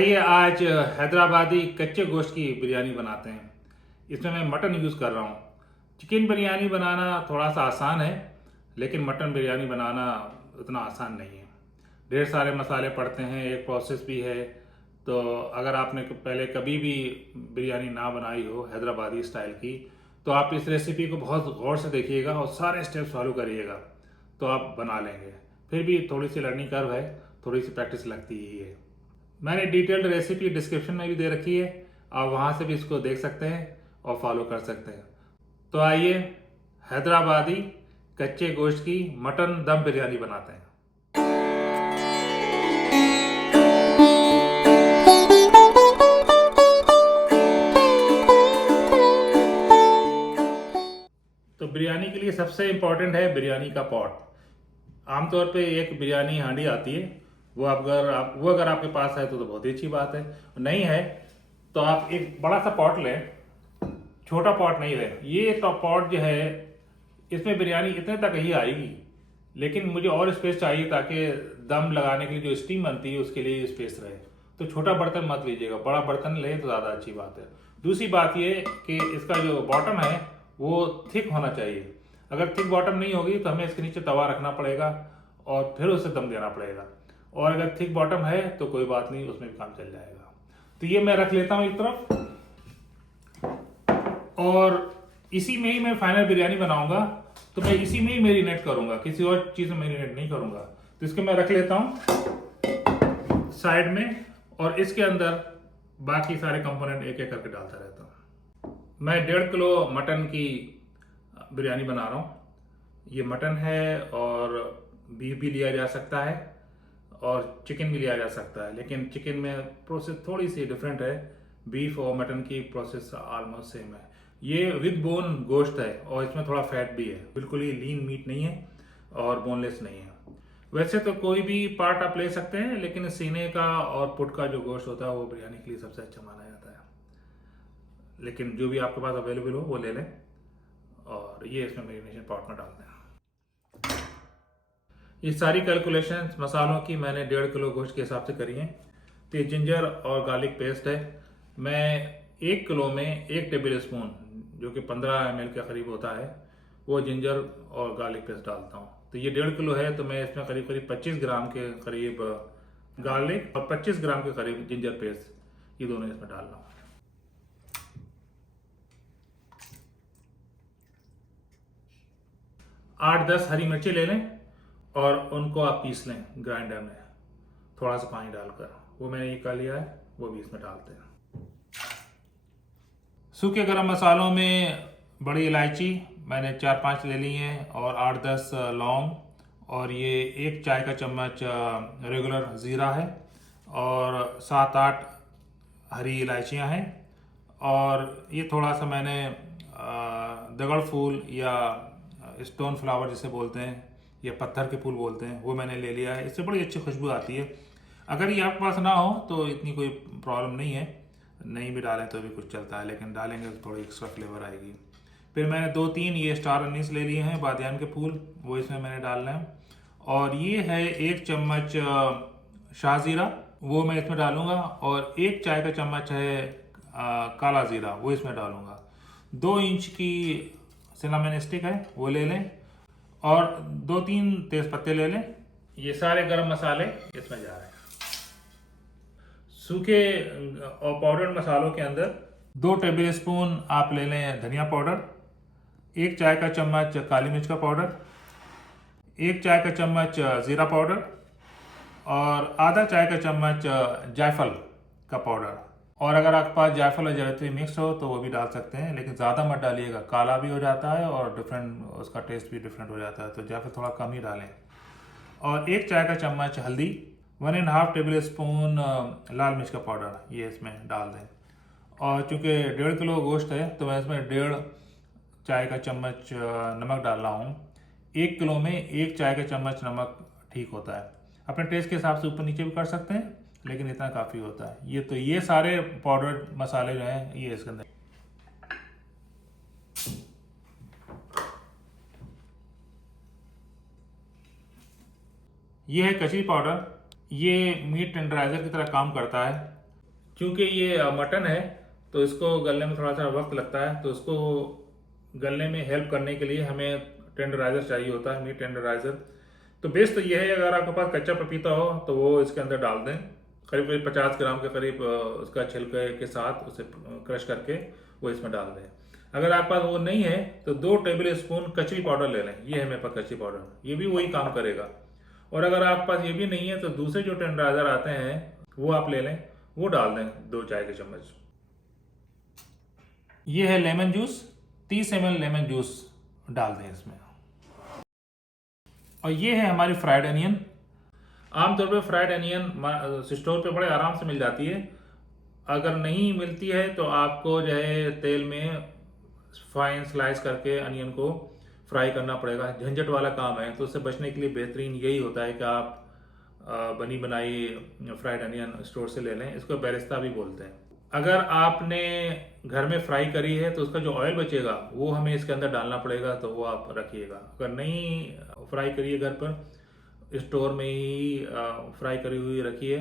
आइए आज हैदराबादी कच्चे गोश्त की बिरयानी बनाते हैं। इसमें मैं मटन यूज़ कर रहा हूँ। चिकन बिरयानी बनाना थोड़ा सा आसान है, लेकिन मटन बिरयानी बनाना उतना आसान नहीं है। ढेर सारे मसाले पड़ते हैं, एक प्रोसेस भी है। तो अगर आपने पहले कभी भी बिरयानी ना बनाई हो हैदराबादी स्टाइल की, तो आप इस रेसिपी को बहुत गौर से देखिएगा और सारे स्टेप्स फॉलो करिएगा, तो आप बना लेंगे। फिर भी थोड़ी सी लर्निंग कर्व है, थोड़ी सी प्रैक्टिस लगती ही है। मैंने डिटेल्ड रेसिपी डिस्क्रिप्शन में भी दे रखी है, आप वहाँ से भी इसको देख सकते हैं और फॉलो कर सकते हैं। तो आइए हैदराबादी कच्चे गोश्त की मटन दम बिरयानी बनाते हैं। तो बिरयानी के लिए सबसे इम्पोर्टेंट है बिरयानी का पॉट। आमतौर पे एक बिरयानी हांडी आती है, वो अगर आपके पास है तो बहुत ही अच्छी बात है। नहीं है तो आप एक बड़ा सा पॉट लें, छोटा पॉट नहीं लें। ये तो पॉट जो है, इसमें बिरयानी इतने तक ही आएगी, लेकिन मुझे और स्पेस चाहिए ताकि दम लगाने के लिए जो स्टीम बनती है उसके लिए स्पेस रहे। तो छोटा बर्तन मत लीजिएगा, बड़ा बर्तन ले तो ज़्यादा अच्छी बात है। दूसरी बात ये कि इसका जो बॉटम है वो थिक होना चाहिए। अगर थिक बॉटम नहीं होगी तो हमें इसके नीचे तवा रखना पड़ेगा और फिर उसे दम देना पड़ेगा। और अगर थिक बॉटम है तो कोई बात नहीं, उसमें भी काम चल जाएगा। तो ये मैं रख लेता हूँ एक तरफ, और इसी में ही मैं फाइनल बिरयानी बनाऊंगा। तो मैं इसी में ही मैरिनेट करूंगा, किसी और चीज़ में मैरिनेट नहीं करूंगा। तो इसको मैं रख लेता हूँ साइड में, और इसके अंदर बाकी सारे कंपोनेंट एक एक करके डालता रहता हूँ। मैं 1.5 किलो मटन की बिरयानी बना रहा हूँ। ये मटन है, और बीफ भी लिया जा सकता है और चिकन भी लिया जा सकता है, लेकिन चिकन में प्रोसेस थोड़ी सी डिफरेंट है। बीफ और मटन की प्रोसेस ऑलमोस्ट सेम है। ये विद बोन गोश्त है और इसमें थोड़ा फैट भी है, बिल्कुल ही लीन मीट नहीं है और बोनलेस नहीं है। वैसे तो कोई भी पार्ट आप ले सकते हैं, लेकिन सीने का और पुट का जो गोश्त होता है वो बिरयानी के लिए सबसे अच्छा माना जाता है। लेकिन जो भी आपके पास अवेलेबल हो वो ले लें, और ये इसमें मैरिनेशन पॉट में डाल दें। ये सारी कैलकुलेशंस मसालों की मैंने 1.5 किलो गोश्त के हिसाब से करी हैं। तो ये जिंजर और गार्लिक पेस्ट है। मैं 1 किलो में 1 टेबल स्पून, जो कि 15 ml के करीब होता है, वो जिंजर और गार्लिक पेस्ट डालता हूँ। तो ये 1.5 किलो है, तो मैं इसमें करीब करीब 25 ग्राम के करीब गार्लिक और 25 ग्राम के करीब जिंजर पेस्ट, ये दोनों इसमें डाल रहा हूँ। आठ 10 हरी मिर्ची ले लें और उनको आप पीस लें ग्राइंडर में, थोड़ा सा पानी डालकर। वो मैंने ये कर लिया है, वो भी इसमें डालते हैं। सूखे गरम मसालों में बड़ी इलायची मैंने 4-5 ले ली हैं, और 8-10 लौंग, और ये 1 चाय का चम्मच रेगुलर ज़ीरा है, और 7-8 हरी इलायचियाँ हैं, और ये थोड़ा सा मैंने दगड़ फूल या स्टोन फ्लावर जिसे बोलते हैं, या पत्थर के फूल बोलते हैं, वो मैंने ले लिया है। इससे बड़ी अच्छी खुशबू आती है। अगर ये आपके पास ना हो तो इतनी कोई प्रॉब्लम नहीं है, नहीं भी डालें तो भी कुछ चलता है, लेकिन डालेंगे तो थोड़ी एक्स्ट्रा फ्लेवर आएगी। फिर मैंने 2-3 ये स्टार अनीस ले लिए हैं, बादियान के फूल, वो इसमें मैंने डालना है। और ये है 1 चम्मच शाहजीरा, वो मैं इसमें डालूंगा, और 1 चाय का चम्मच है काला ज़ीरा, वो इसमें डालूंगा। 2 इंच की सिनेमन स्टिक है, वो ले लें, और 2-3 तेज पत्ते ले लें। ये सारे गरम मसाले इसमें जा रहे हैं। सूखे और पाउडर्ड मसालों के अंदर 2 टेबल स्पून आप ले लें धनिया पाउडर, 1 चाय का चम्मच काली मिर्च का पाउडर, 1 चाय का चम्मच ज़ीरा पाउडर, और आधा चाय का चम्मच जायफल का पाउडर। और अगर आपके पास जायफल और जावित्री मिक्स हो तो वो भी डाल सकते हैं, लेकिन ज़्यादा मत डालिएगा, काला भी हो जाता है और डिफरेंट, उसका टेस्ट भी डिफरेंट हो जाता है। तो जायफल थोड़ा कम ही डालें। और 1 चाय का चम्मच हल्दी, 1.5 टेबल स्पून लाल मिर्च का पाउडर, ये इसमें डाल दें। और चूँकि 1.5 किलो गोश्त है तो मैं इसमें 1.5 चाय का चम्मच नमक डाल रहा हूँ। 1 किलो में 1 चाय का चम्मच नमक ठीक होता है। अपने टेस्ट के हिसाब से ऊपर नीचे भी कर सकते हैं, लेकिन इतना काफ़ी होता है। ये सारे पाउडर मसाले जो हैं ये इसके अंदर। ये है कचरी पाउडर, ये मीट टेंडराइजर की तरह काम करता है। क्योंकि ये मटन है तो इसको गलने में थोड़ा सा वक्त लगता है, तो इसको गलने में हेल्प करने के लिए हमें टेंडराइजर चाहिए होता है, मीट टेंडराइजर। तो बेस्ट तो ये है, अगर आपके पास कच्चा पपीता हो तो वो इसके अंदर डाल दें, करीब करीब 50 ग्राम के करीब उसका छिलके के साथ उसे क्रश करके वो इसमें डाल दें। अगर आपके पास वो नहीं है तो 2 टेबल स्पून कचरी पाउडर ले लें, ये है मेरे पास कचरी पाउडर, ये भी वही काम करेगा। और अगर आपके पास ये भी नहीं है तो दूसरे जो टेंडराइजर आते हैं वो आप ले लें, वो डाल दें 2 चाय के चम्मच। ये है lemon juice, 30 ml lemon juice डाल दें इसमें। और ये है हमारी फ्राइड अनियन। आमतौर पे फ्राइड अनियन स्टोर पे बड़े आराम से मिल जाती है। अगर नहीं मिलती है तो आपको जो है तेल में फाइन स्लाइस करके अनियन को फ्राई करना पड़ेगा, झंझट वाला काम है। तो उससे बचने के लिए बेहतरीन यही होता है कि आप बनी बनाई फ्राइड अनियन स्टोर से ले लें, इसको बेरेस्ता भी बोलते हैं। अगर आपने घर में फ्राई करी है तो उसका जो ऑयल बचेगा वो हमें इसके अंदर डालना पड़ेगा, तो वो आप रखिएगा। अगर नहीं फ्राई करिए घर पर, स्टोर में ही फ्राई करी हुई रखिए,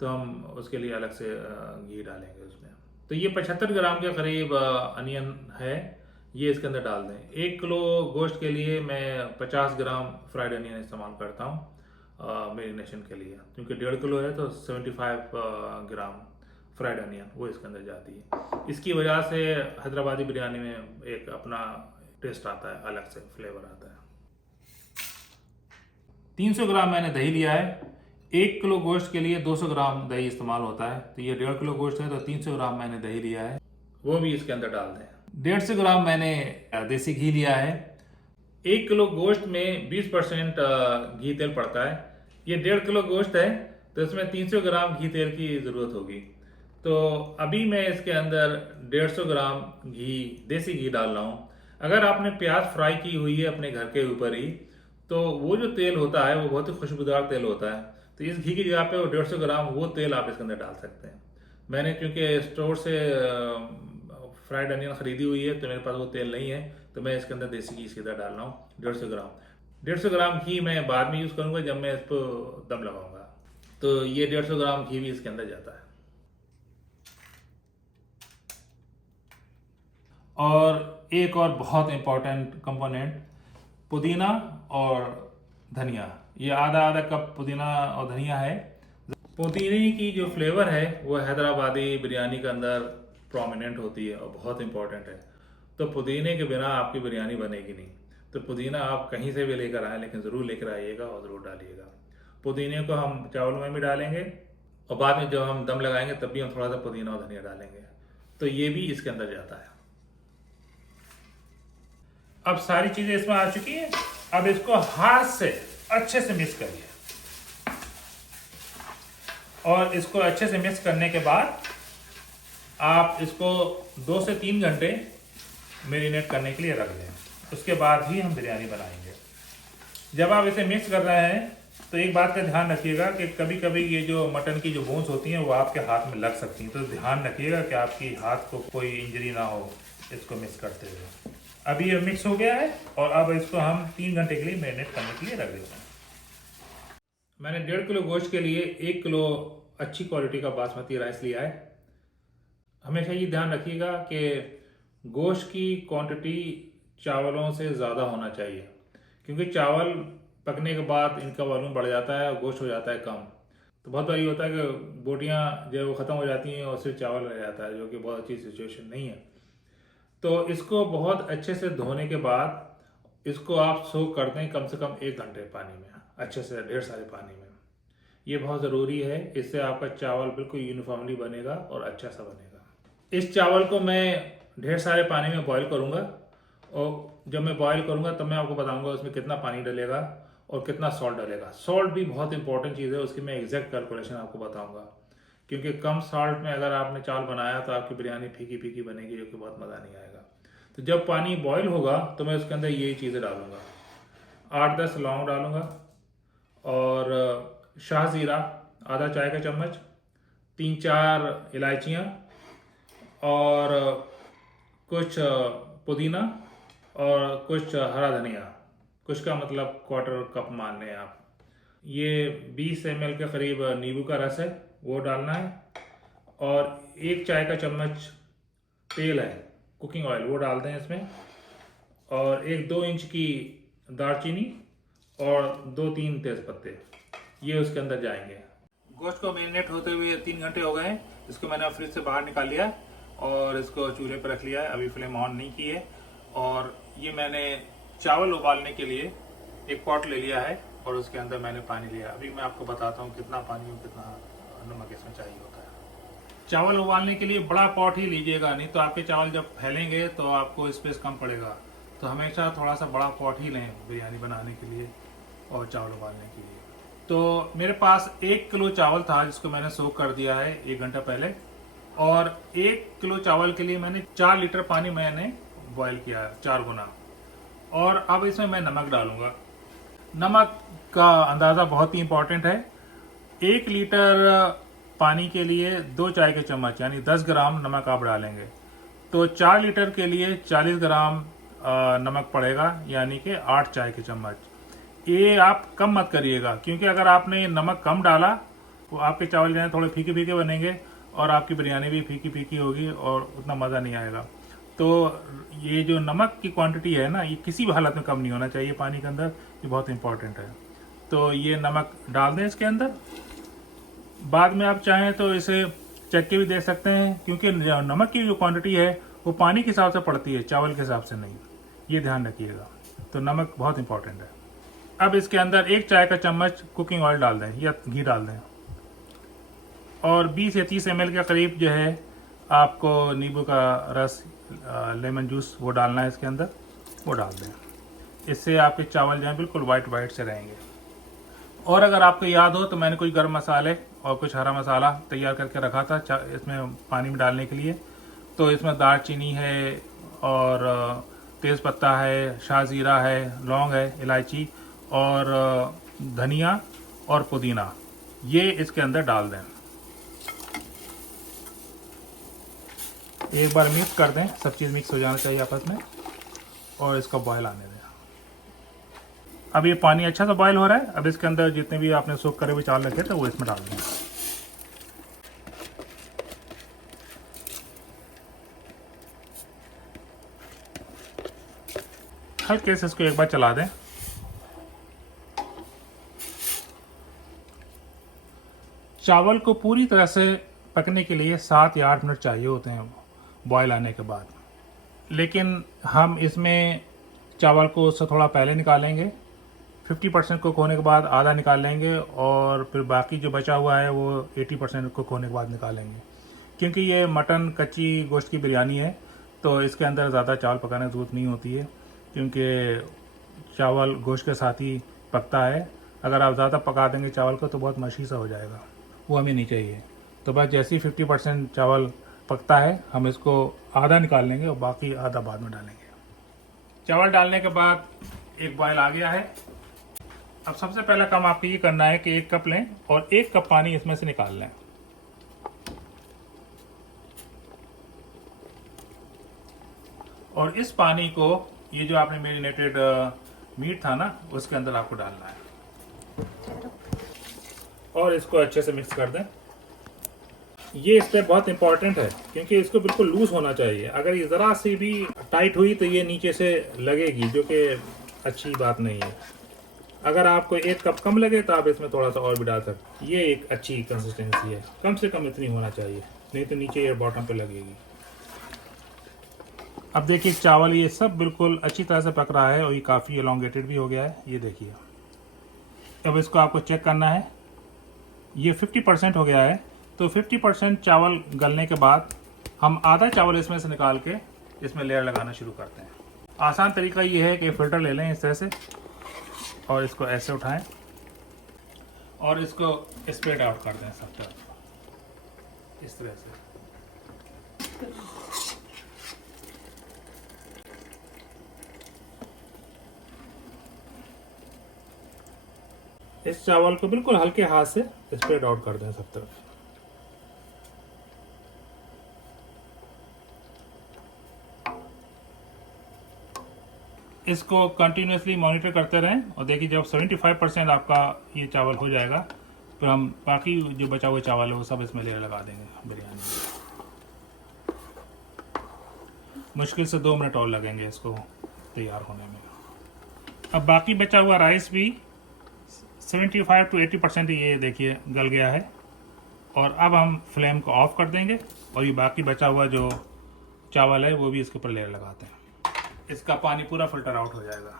तो हम उसके लिए अलग से घी डालेंगे उसमें। तो ये 75 ग्राम के करीब अनियन है, ये इसके अंदर डाल दें। 1 किलो गोश्त के लिए मैं 50 ग्राम फ्राइड अनियन इस्तेमाल करता हूँ मेरिनेशन के लिए, क्योंकि 1.5 किलो है तो 75 ग्राम फ्राइड अनियन वो इसके अंदर जाती है। इसकी वजह से हैदराबादी बिरयानी में एक अपना टेस्ट आता है, अलग से फ्लेवर आता है। 300 ग्राम मैंने दही लिया है। 1 किलो गोश्त के लिए 200 ग्राम दही इस्तेमाल होता है, तो ये 1.5 किलो गोश्त है तो 300 ग्राम मैंने दही लिया है, वो भी इसके अंदर डाल दें। 150 ग्राम मैंने देसी घी लिया है। 1 किलो गोश्त में 20% घी तेल पड़ता है। ये 1.5 किलो गोश्त है तो इसमें 300 ग्राम घी तेल की ज़रूरत होगी। तो अभी मैं इसके अंदर 150 ग्राम घी, देसी घी डाल रहा हूँ। अगर आपने प्याज फ्राई की हुई है अपने घर के ऊपर ही, तो वो जो तेल होता है वो बहुत ही खुशबूदार तेल होता है, तो इस घी की जगह पे वो 150 ग्राम वो तेल आप इसके अंदर डाल सकते हैं। मैंने क्योंकि स्टोर से फ्राइड अनियन खरीदी हुई है तो मेरे पास वो तेल नहीं है, तो मैं इसके अंदर देसी घी सीधा डाल रहा हूँ 150 ग्राम। 150 ग्राम घी मैं बाद में यूज़ करूँगा जब मैं इसको दम लगाऊंगा, तो ये 150 ग्राम घी भी इसके अंदर जाता है। और एक और बहुत इम्पोर्टेंट कंपोनेंट, पुदीना और धनिया। ये आधा आधा कप पुदीना और धनिया है। पुदीने की जो फ्लेवर है वो हैदराबादी बिरयानी के अंदर प्रोमिनेंट होती है और बहुत इंपॉर्टेंट है। तो पुदीने के बिना आपकी बिरयानी बनेगी नहीं। तो पुदीना आप कहीं से भी लेकर आए, लेकिन ज़रूर लेकर आइएगा और ज़रूर डालिएगा। पुदीने को हम चावल में भी डालेंगे और बाद में जब हम दम लगाएंगे तब भी हम थोड़ा सा पुदीना और धनिया डालेंगे, तो ये भी इसके अंदर जाता है। अब सारी चीज़ें इसमें आ चुकी हैं। अब इसको हाथ से अच्छे से मिक्स करिए, और इसको अच्छे से मिक्स करने के बाद आप इसको 2 से 3 घंटे मैरिनेट करने के लिए रख दें। उसके बाद ही हम बिरयानी बनाएंगे। जब आप इसे मिक्स कर रहे हैं तो एक बात का ध्यान रखिएगा कि कभी कभी ये जो मटन की जो बोन्स होती हैं वो आपके हाथ में लग सकती हैं, तो ध्यान रखिएगा कि आपकी हाथ को कोई इंजरी ना हो इसको मिक्स करते हुए। अभी ये मिक्स हो गया है और अब इसको हम 3 घंटे के लिए मैरिनेट करने के लिए रख देते हैं। मैंने 1.5 किलो गोश्त के लिए 1 किलो अच्छी क्वालिटी का बासमती राइस लिया है। हमेशा ये ध्यान रखिएगा कि गोश्त की क्वांटिटी चावलों से ज़्यादा होना चाहिए, क्योंकि चावल पकने के बाद इनका वॉल्यूम बढ़ जाता है और गोश्त हो जाता है कम। तो बहुत बार ये होता है कि बोटियाँ जो वो ख़त्म हो जाती हैं और सिर्फ चावल रह जाता है, जो कि बहुत अच्छी सिचुएशन नहीं है। तो इसको बहुत अच्छे से धोने के बाद इसको आप सोक कर दें कम से कम 1 घंटे पानी में, अच्छे से ढेर सारे पानी में। ये बहुत ज़रूरी है, इससे आपका चावल बिल्कुल यूनिफॉर्मली बनेगा और अच्छा सा बनेगा। इस चावल को मैं ढेर सारे पानी में बॉईल करूँगा, और जब मैं बॉईल करूँगा तब मैं आपको बताऊँगा उसमें कितना पानी डलेगा और कितना सॉल्ट डलेगा। सॉल्ट भी बहुत इंपॉर्टेंट चीज़ है, उसकी मैं एग्जैक्ट कैलकुलेशन आपको बताऊँगा, क्योंकि कम सॉल्ट में अगर आपने चावल बनाया तो आपकी बिरयानी फीकी फीकी बनेगी, जो कि बहुत मज़ा नहीं आएगा। तो जब पानी बॉईल होगा तो मैं उसके अंदर यही चीज़ें डालूँगा। 8-10 लौंग डालूँगा, और शाहज़ीरा आधा चाय का चम्मच, 3-4 इलायचियाँ, और कुछ पुदीना और कुछ हरा धनिया, कुछ का मतलब 1/4 कप मान लें आप। ये 20 ml के करीब नींबू का रस है वो डालना है, और 1 चाय का चम्मच तेल है, कुकिंग ऑयल, वो डाल दें इसमें। और 1-2 इंच की दालचीनी और 2-3 तेज़पत्ते, ये उसके अंदर जाएंगे। गोश्त को मैरिनेट होते हुए 3 घंटे हो गए। इसको मैंने फ्रिज से बाहर निकाल लिया और इसको चूल्हे पर रख लिया है, अभी फ्लेम ऑन नहीं की है। और ये मैंने चावल उबालने के लिए एक पॉट ले लिया है और उसके अंदर मैंने पानी लिया। अभी मैं आपको बताता हूँ कितना पानी और कितना नमक इसमें चाहिए होता है। चावल उबालने के लिए बड़ा पॉट ही लीजिएगा, नहीं तो आपके चावल जब फैलेंगे तो आपको स्पेस कम पड़ेगा। तो हमेशा थोड़ा सा बड़ा पॉट ही लें बिरयानी बनाने के लिए और चावल उबालने के लिए। तो मेरे पास 1 किलो चावल था जिसको मैंने सोक कर दिया है 1 घंटा पहले। और 1 किलो चावल के लिए मैंने 4 लीटर पानी मैंने बॉयल किया है, 4 गुना। और अब इसमें मैं नमक डालूंगा। नमक का अंदाज़ा बहुत ही इम्पोर्टेंट है। 1 लीटर पानी के लिए 2 चाय के चम्मच यानी 10 ग्राम नमक आप डालेंगे, तो 4 लीटर के लिए 40 ग्राम नमक पड़ेगा, यानी कि 8 चाय के चम्मच। ये आप कम मत करिएगा, क्योंकि अगर आपने नमक कम डाला तो आपके चावल जो है थोड़े फीके फीके बनेंगे और आपकी बिरयानी भी फीकी फीकी होगी और उतना मज़ा नहीं आएगा। तो ये जो नमक की क्वांटिटी है ना, ये किसी भी हालत में कम नहीं होना चाहिए पानी के अंदर, ये बहुत इंपॉर्टेंट है। तो ये नमक डाल दें इसके अंदर। बाद में आप चाहें तो इसे चख के भी देख सकते हैं, क्योंकि नमक की जो क्वांटिटी है वो पानी के हिसाब से पड़ती है, चावल के हिसाब से नहीं, ये ध्यान रखिएगा। तो नमक बहुत इंपॉर्टेंट है। अब इसके अंदर 1 चाय का चम्मच कुकिंग ऑयल डाल दें या घी डाल दें, और 20 या 30 ml के करीब जो है आपको नींबू का रस, लेमन जूस, वो डालना है इसके अंदर, वो डाल दें। इससे आपके चावल जो है बिल्कुल वाइट वाइट से रहेंगे। और अगर आपको याद हो तो मैंने कुछ गर्म मसाले और कुछ हरा मसाला तैयार करके रखा था इसमें पानी में डालने के लिए। तो इसमें दालचीनी है और तेज़पत्ता है, शाहजीरा है, लौंग है, इलायची और धनिया और पुदीना, ये इसके अंदर डाल दें। एक बार मिक्स कर दें, सब चीज़ मिक्स हो जाना चाहिए आपस में, और इसको बॉयल आने दें। अब ये पानी अच्छा सा बॉयल हो रहा है। अब इसके अंदर जितने भी आपने सोक करे हुए चावल रखे थे वो इसमें डाल दें। हल्के से इसको एक बार चला दें। चावल को पूरी तरह से पकने के लिए 7 या 8 मिनट चाहिए होते हैं बॉयल आने के बाद, लेकिन हम इसमें चावल को उससे थोड़ा पहले निकालेंगे। 50% कुक होने के बाद आधा निकाल लेंगे और फिर बाकी जो बचा हुआ है वो 80% कुक होने के बाद निकालेंगे। क्योंकि ये मटन कच्ची गोश्त की बिरयानी है, तो इसके अंदर ज़्यादा चावल पकाने की ज़रूरत नहीं होती है, क्योंकि चावल गोश्त के साथ ही पकता है। अगर आप ज़्यादा पका देंगे चावल को तो बहुत मशी सा हो जाएगा, वो हमें नहीं चाहिए। तो बस जैसे ही 50% चावल पकता है हम इसको आधा निकाल लेंगे और बाकी आधा बाद में डालेंगे। चावल डालने के बाद एक बॉयल आ गया है। अब सबसे पहला काम आपको ये करना है कि 1 कप लें और 1 कप पानी इसमें से निकाल लें। और इस पानी को, ये जो आपने मैरिनेटेड मीट था ना, उसके अंदर आपको डालना है और इसको अच्छे से मिक्स कर दें। ये स्टेप बहुत इंपॉर्टेंट है, क्योंकि इसको बिल्कुल लूज होना चाहिए। अगर ये ज़रा सी भी टाइट हुई तो ये नीचे से लगेगी, जो कि अच्छी बात नहीं है। अगर आपको 1 कप कम लगे तो आप इसमें थोड़ा सा और भी डाल सकते। ये एक अच्छी कंसिस्टेंसी है, कम से कम इतनी होना चाहिए, नहीं तो नीचे ये बॉटम पे लगेगी। अब देखिए चावल ये सब बिल्कुल अच्छी तरह से पक रहा है और ये काफ़ी एलोंगेटेड भी हो गया है, ये देखिए। अब इसको आपको चेक करना है, ये 50% हो गया है। तो 50% चावल गलने के बाद हम आधा चावल इसमें से निकाल के इसमें लेयर लगाना शुरू करते हैं। आसान तरीका ये है कि फ़िल्टर ले लें इस तरह से और इसको ऐसे उठाएं और इसको स्प्रेड आउट कर दें सब तरफ इस तरह से। इस चावल को बिल्कुल हल्के हाथ से स्प्रेड आउट कर दें सब तरफ। इसको कंटिन्यूसली मॉनिटर करते रहें और देखिए जब 75% आपका ये चावल हो जाएगा फिर हम बाकी जो बचा हुआ चावल है वो सब इसमें लेयर लगा देंगे बिरयानी में। मुश्किल से 2 मिनट और लगेंगे इसको तैयार होने में। अब बाकी बचा हुआ राइस भी 75 to 80% ये देखिए गल गया है। और अब हम फ्लेम को ऑफ कर देंगे और ये बाकी बचा हुआ जो चावल है वो भी इसके ऊपर लेयर लगाते हैं। इसका पानी पूरा फिल्टर आउट हो जाएगा।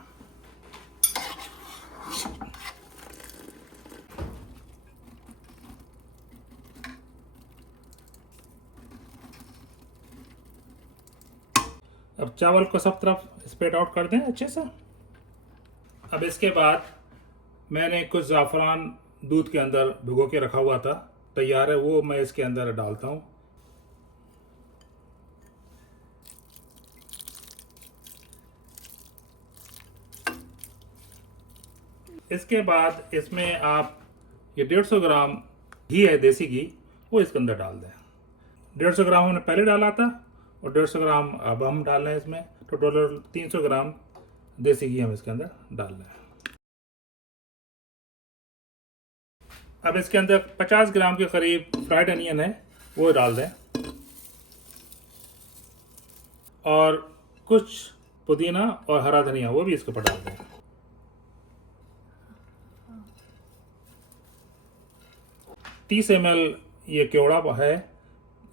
अब चावल को सब तरफ स्प्रेड आउट कर दें अच्छे से। अब इसके बाद मैंने कुछ ज़ाफ़रान दूध के अंदर भिगो के रखा हुआ था, तैयार है, वो मैं इसके अंदर डालता हूँ। इसके बाद इसमें आप ये 150 ग्राम घी है, देसी घी, वो इसके अंदर डाल दें। 150 ग्राम हमने पहले डाला था और 150 ग्राम अब हम डाल रहे हैं इसमें, तो टोटल 300 ग्राम देसी घी हम इसके अंदर डाल रहे हैं। अब इसके अंदर 50 ग्राम के करीब फ्राइड अनियन है, वो डाल दें और कुछ पुदीना और हरा धनिया वो भी इसके ऊपर डाल दें। तीस ml ये केवड़ा है,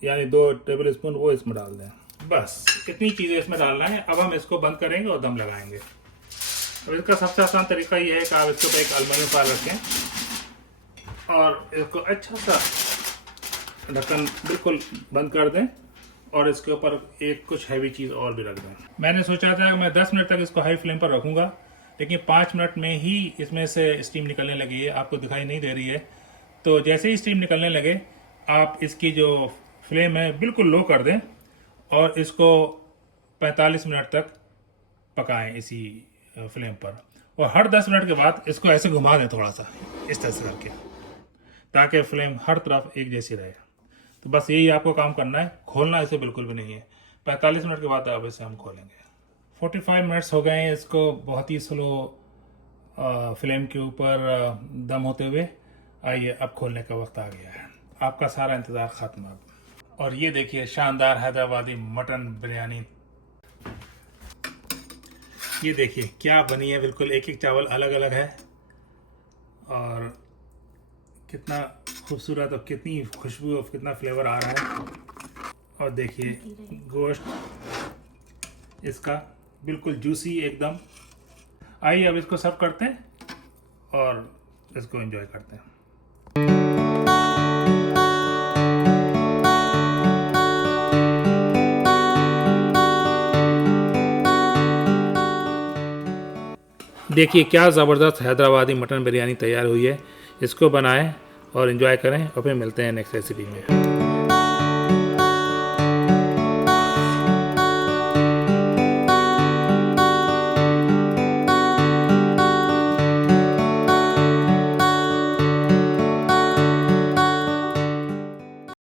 यानी 2 टेबल स्पून वो इसमें डाल दें। बस इतनी चीज़ें इसमें डालना है। अब हम इसको बंद करेंगे और दम लगाएंगे। अब इसका सबसे आसान तरीका ये है कि आप इसके ऊपर एक एल्युमिनियम फॉइल रखें और इसको अच्छा सा ढक्कन बिल्कुल बंद कर दें और इसके ऊपर एक कुछ हैवी चीज़ और भी रख दें। मैंने सोचा था कि मैं 10 मिनट तक इसको हाई फ्लेम पर रखूँगा, लेकिन 5 मिनट में ही इसमें से स्टीम निकलने लगी है, आपको दिखाई नहीं दे रही है। तो जैसे ही स्टीम निकलने लगे आप इसकी जो फ्लेम है बिल्कुल लो कर दें और इसको 45 मिनट तक पकाएं इसी फ्लेम पर। और हर 10 मिनट के बाद इसको ऐसे घुमा दें थोड़ा सा इस तरह से करके, ताकि फ्लेम हर तरफ एक जैसी रहे। तो बस यही आपको काम करना है, खोलना इसे बिल्कुल भी नहीं है। 45 मिनट के बाद अब इसे हम खोलेंगे। 45 मिनट्स हो गए हैं इसको बहुत ही स्लो फ्लेम के ऊपर दम होते हुए। आइए अब खोलने का वक्त आ गया है, आपका सारा इंतज़ार ख़त्म अब। और ये देखिए शानदार हैदराबादी मटन बिरयानी, ये देखिए क्या बनी है, बिल्कुल एक एक चावल अलग अलग है और कितना खूबसूरत और कितनी खुशबू और कितना फ्लेवर आ रहा है। और देखिए गोश्त इसका बिल्कुल जूसी एकदम। आइए अब इसको सर्व करते हैं और इसको एंजॉय करते हैं। देखिए क्या ज़बरदस्त हैदराबादी मटन बिरयानी तैयार हुई है। इसको बनाएं और एंजॉय करें और फिर मिलते हैं नेक्स्ट रेसिपी में।